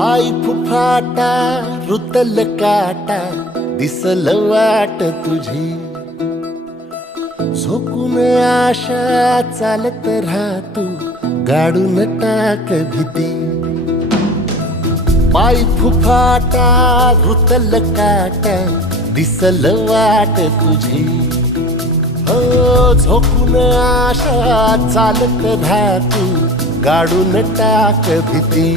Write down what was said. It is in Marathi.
पाय फुफाटा रुतल काटा दिसल वाट तुझी झोकून आशा चालत राहतू गाडून टाक भीती पाय फुफाटा रुतल काटा दिसल वाट तुझी हो झोकून आशा चालत राहतू गाडून टाक भीती